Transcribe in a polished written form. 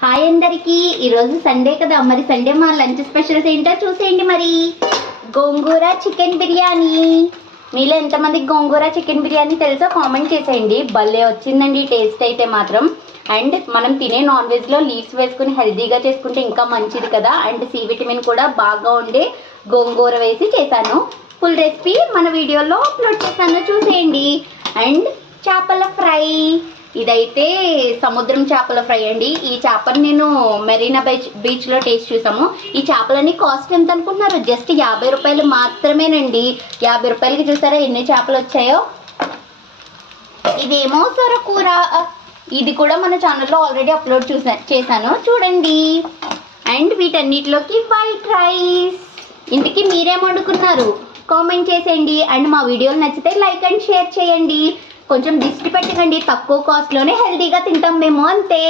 hi అందరికి ఈరోజు Sunday కదా మరి సండే మా లంచ్ స్పెషల్స్ ఏంటో చూసేయండి మరి గోంగూర చికెన్ బిర్యానీ మీలో ఎంతమందికి గోంగూర చికెన్ బిర్యానీ తెలుసో కామెంట్ చేసేయండి భలే వచ్చిందండి టేస్ట్ అయితే మాత్రం అండ్ మనం తినే నాన్ వెజ్లో లీవ్స్ వేసుకుని హెల్తీగా చేసుకుంటే ఇంకా మంచిది కదా అండ్ సి విటమిన్ కూడా బాగా ఉండే గోంగూర వేసి చేశాను ఫుల్ రెసిపీ మన వీడియోలో అప్లోడ్ చేశాను చూసేయండి అండ్ చేపల ఫ్రై ఇదైతే సముద్రం చేపల ఫ్రై అండి ఈ చేపని నేను మెరీనా బీచ్లో టేస్ట్ చూసాము ఈ చేపలని కాస్ట్ ఎంత అనుకుంటున్నారు జస్ట్ 50 రూపాయలు మాత్రమేనండి 50 రూపాయలకి చూసారా ఎన్ని చేపలు వచ్చాయో ఇదేమో సొరకూర ఇది కూడా మన ఛానల్లో ఆల్రెడీ అప్లోడ్ చేశాను చూడండి అండ్ వీటన్నిటిలోకి వైట్ రైస్ ఇంటికి మీరేం వండుకున్నారు కామెంట్ చేసేయండి అండ్ మా వీడియోలు నచ్చితే లైక్ అండ్ షేర్ చేయండి కొంచెం దిష్టి పెట్టకండి తక్కువ కాస్ట్లోనే హెల్తీగా తింటాం మేము అంతే